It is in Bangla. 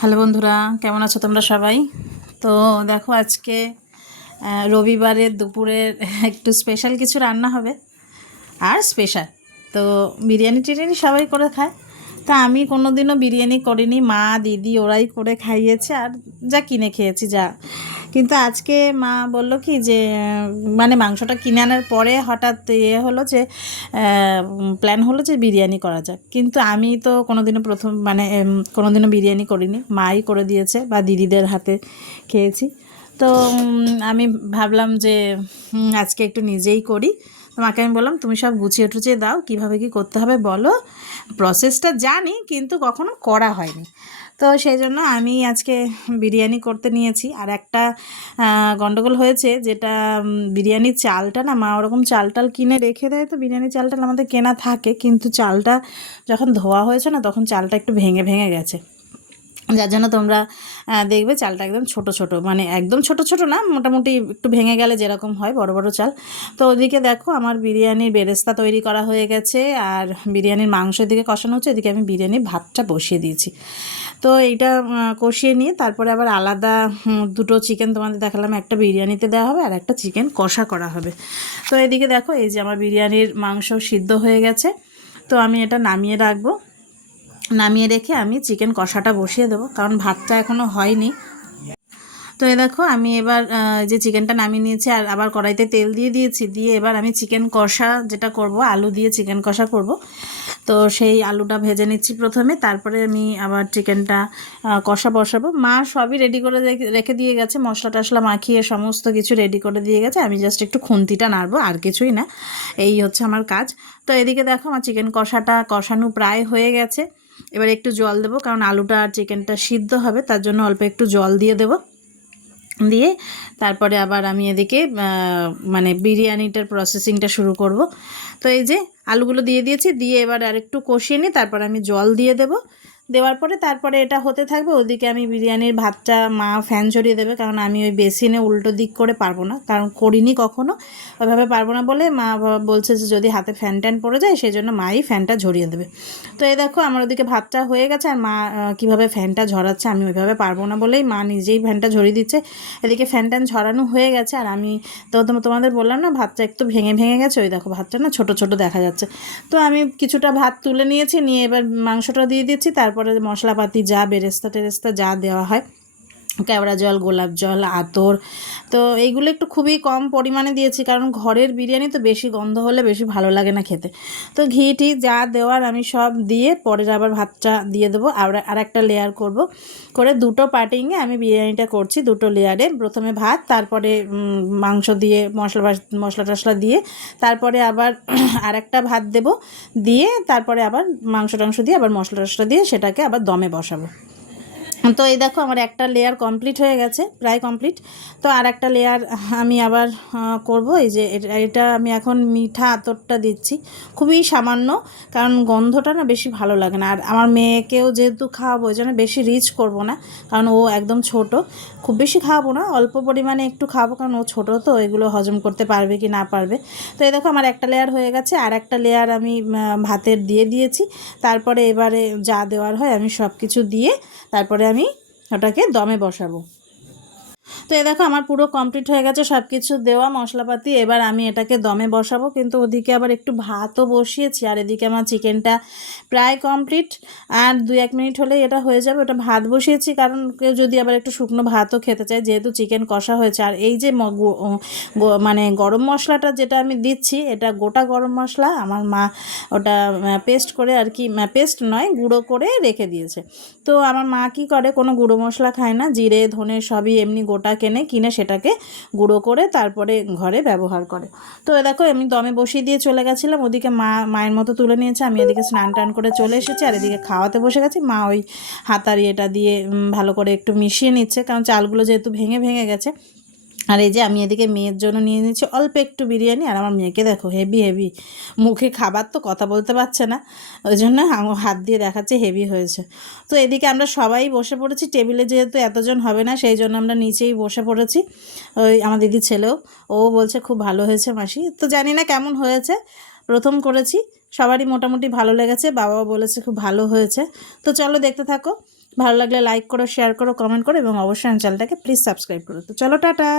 হ্যালো বন্ধুরা, কেমন আছো তোমরা সবাই? তো দেখো আজকে রবিবারের দুপুরের একটু স্পেশাল কিছু রান্না হবে। আর স্পেশাল তো বিরিয়ানি টিরিয়ানি সবাই করে খায়। তা আমি কোনো দিনও বিরিয়ানি করিনি, মা, দিদি ওরাই করে খাইয়েছে। আর যা কিনে খেয়েছি, যা কিন্তু আজকে মা বলল কি যে মানে মাংসটা কিনে আনার পরে হঠাৎ ইয়ে হলো যে প্ল্যান হলো যে বিরিয়ানি করা যাক। কিন্তু আমি তো কোনোদিনও প্রথম মানে কোনোদিনও বিরিয়ানি করিনি। মাই করে দিয়েছে বা দিদিদের হাতে খেয়েছি। তো আমি ভাবলাম যে আজকে একটু নিজেই করি। তো মাকে আমি বললাম, তুমি সব গুছিয়ে টুচিয়ে দাও, কীভাবে কি করতে হবে বলো। প্রসেসটা জানি, কিন্তু কখনো করা হয়নি। তো সেই জন্য আমি আজকে বিরিয়ানি করতে নিয়েছি। আর একটা গন্ডগোল হয়েছে যেটা বিরিয়ানি বিরিয়ানির চালটা না, মা ওরকম চাল টাল কিনে রেখে দেয় তো, বিরিয়ানির চালটা আমাদের কেনা থাকে, কিন্তু চালটা যখন ধোয়া হয়েছে না, তখন চালটা একটু ভেঙে ভেঙে গেছে। যার জন্য তোমরা দেখবে চালটা একদম ছোট ছোট মানে একদম ছোট ছোট না, মোটামুটি একটু ভেঙে গেলে যেরকম হয় বড় বড় চাল। তো ওদিকে দেখো আমার বিরিয়ানির বেরেস্তা তৈরি করা হয়ে গেছে, আর বিরিয়ানির মাংস এদিকে কষানো হচ্ছে, এদিকে আমি বিরিয়ানির ভাতটা বসিয়ে দিয়েছি। তো এইটা কষিয়ে নিয়ে তারপরে আবার আলাদা দুটো চিকেন তোমাদের দেখালাম, একটা বিরিয়ানিতে দেওয়া হবে আর একটা চিকেন কষা করা হবে। তো এদিকে দেখো এই যে আমার বিরিয়ানির মাংস সিদ্ধ হয়ে গেছে, তো আমি এটা নামিয়ে রাখব। নামিয়ে রেখে আমি চিকেন কষাটা বসিয়ে দেবো, কারণ ভাতটা এখনও হয়নি। তো এ দেখো, আমি এবার যে চিকেনটা নামিয়ে নিয়েছি, আর আবার কড়াইতে তেল দিয়ে দিয়েছি, দিয়ে এবার আমি চিকেন কষা যেটা করব, আলু দিয়ে চিকেন কষা করব। তো সেই আলুটা ভেজে নিচ্ছি প্রথমে, তারপরে আমি আবার চিকেনটা কষা বসাবো। মা সবই রেডি করে রেখে- দিয়ে গেছে, মশলা টশলা মাখিয়ে সমস্ত কিছু রেডি করে দিয়ে গেছে। আমি জাস্ট একটু খুন্তিটা নাড়বো, আর কিছুই না। এই হচ্ছে আমার কাজ। তো এদিকে দেখো, আমার চিকেন কষাটা কষানো প্রায় হয়ে গেছে। এবার একটু জল দেবো, কারণ আলুটা আর চিকেনটা সিদ্ধ হবে, তার জন্য অল্প একটু জল দিয়ে দেব। দিয়ে তারপরে আবার আমি এদিকে মানে বিরিয়ানিটার প্রসেসিংটা শুরু করব। তো এই যে আলুগুলো দিয়ে দিয়েছি, দিয়ে এবার আরেকটু কষিয়ে নিই তারপর আমি জল দিয়ে দেব। দেওয়ার পরে তারপরে এটা হতে থাকবে, ওদিকে আমি বিরিয়ানির ভাতটা মা ফ্যান ছড়িয়ে দেবে, কারণ আমি ওই বেসিনে উল্টো দিক করে পারব না, কারণ করিনি কখনো, ওইভাবে পারব না বলে মা বলছে যে যদি হাতে ফ্যান ট্যান পড়ে যায়, সেই জন্য মাই ফ্যানটা ঝরিয়ে দেবে। তো এই দেখো আমার ওদিকে ভাতটা হয়ে গেছে, আর মা কীভাবে ফ্যানটা ঝরাচ্ছে আমি ওইভাবে পারব না বলেই মা নিজেই ফ্যানটা ঝরিয়ে দিচ্ছে। এদিকে ফ্যান ট্যান ঝরানো হয়ে গেছে, আর আমি তো তোম- তোমাদের বললাম না, ভাতটা একটু ভেঙে ভেঙে গেছে, ওই দেখো ভাতটা না ছোট ছোট দেখা যাচ্ছে। তো আমি কিছুটা ভাত তুলে নিয়েছি, নিয়ে এবার মাংসটা দিয়ে দিচ্ছি, তারপরে মশলাপাতি যা বেরেস্তা টেরেস্তা যা দেওয়া হয় কেওড়া জল, গোলাপ জল, আতর। তো এইগুলো একটু খুবই কম পরিমাণে দিয়েছি, কারণ ঘরের বিরিয়ানি তো বেশি গন্ধ হলে বেশি ভালো লাগে না খেতে। তো ঘি, টি যা দেওয়ার আমি সব দিয়ে পরের আবার ভাতটা দিয়ে দেবো। আর একটা লেয়ার করব। করে দুটো পার্টিংয়ে আমি বিরিয়ানিটা করছি, দুটো লেয়ারে প্রথমে ভাত, তারপরে মাংস দিয়ে, মশলা মশলা টশলা দিয়ে, তারপরে আবার আর একটা ভাত দেব। দিয়ে তারপরে আবার মাংস টাংস দিয়ে, আবার মশলা টশলা দিয়ে সেটাকে আবার দমে বসাবো। তো এই দেখো আমার একটা লেয়ার কমপ্লিট হয়ে গেছে, প্রায় কমপ্লিট তো আর একটা লেয়ার আমি আবার করব। এই যে এটা- এটা আমি এখন মিঠা আতরটা দিচ্ছি। খুবই সামান্য, কারণ গন্ধটা না বেশি ভালো লাগে না। আর আমার মেয়েকেও যেহেতু খাওয়াবো ওই জন্য বেশি রিচ করব না, কারণ ও একদম ছোট। খুব বেশি খাওয়াবো না, অল্প পরিমাণে একটু খাব কারণ ও ছোট, তো এগুলো হজম করতে পারবে কি না পারবে। তো এই দেখো আমার একটা লেয়ার হয়ে গেছে, আর একটা লেয়ার আমি ভাতের দিয়ে দিয়েছি। তারপরে এবারে যা দেওয়ার হয় আমি সব কিছু দিয়ে, তারপরে আমি ওটাকে দমে বসাবো। তো এ দেখো, আমার পুরো কমপ্লিট হয়ে গেছে সব কিছু দেওয়া, মশলাপাতি, এবার আমি এটাকে দমে বসাবো। কিন্তু ওদিকে আবার একটু ভাতও বসিয়েছি, আর এদিকে আমার চিকেনটা প্রায় কমপ্লিট আর দু এক মিনিট হলেই এটা হয়ে যাবে, ওটা ভাত বসিয়েছি, কারণ কেউ যদি আবার একটু শুকনো ভাতও খেতে চায়, যেহেতু চিকেন কষা হয়েছে। আর এই যে মানে গরম মশলাটা যেটা আমি দিচ্ছি, এটা গোটা গরম মশলা, আমার মা ওটা পেস্ট করে আর কি পেস্ট নয়, গুঁড়ো করে রেখে দিয়েছে। তো আমার মা কি করে, কোনো গুঁড়ো মশলা খায় না, জিরে, ধনে, সবই এমনি গোটা কেনে কিনে সেটাকে গুঁড়ো করে তারপরে ঘরে ব্যবহার করে। তো দেখো, আমি দমে বসিয়ে দিয়ে চলে গেছিলাম। ওদিকে মা মায়ের মতো তুলে নিয়েছে। আমি এদিকে স্নান টান করে চলে এসেছি আর এদিকে খাওয়াতে বসে গেছি। মা ওই হাতারি এটা দিয়ে ভালো করে একটু মিশিয়ে নিচ্ছে। কারণ চালগুলো যেহেতু ভেঙে ভেঙে গেছে আর এই যে আমি এদিকে মেয়ের জন্য নিয়ে নিচ্ছি অল্প একটু বিরিয়ানি, আর আমার মেয়েকে দেখো হেভি হেভি মুখে খাবার তো কথা বলতে পারছে না, ওই জন্য হাত দিয়ে দেখাচ্ছে হেভি হয়েছে। তো এদিকে আমরা সবাই বসে পড়েছি, টেবিলে যেহেতু এতজন হবে না, সেই জন্য আমরা নিচেই বসে পড়েছি। ওই আমার দিদি ছেলেও, ও বলছে খুব ভালো হয়েছে মাসি। তো জানি না কেমন হয়েছে, প্রথম করেছি, সবারই মোটামুটি ভালো লেগেছে, বাবাও বলেছে খুব ভালো হয়েছে। তো চলো দেখতে থাকো ভালো লাগলে লাইক করো শেয়ার করো কমেন্ট করো এবং অবশ্যই চ্যানেলটাকে প্লিজ সাবস্ক্রাইব করো। তো চলো, টাটা!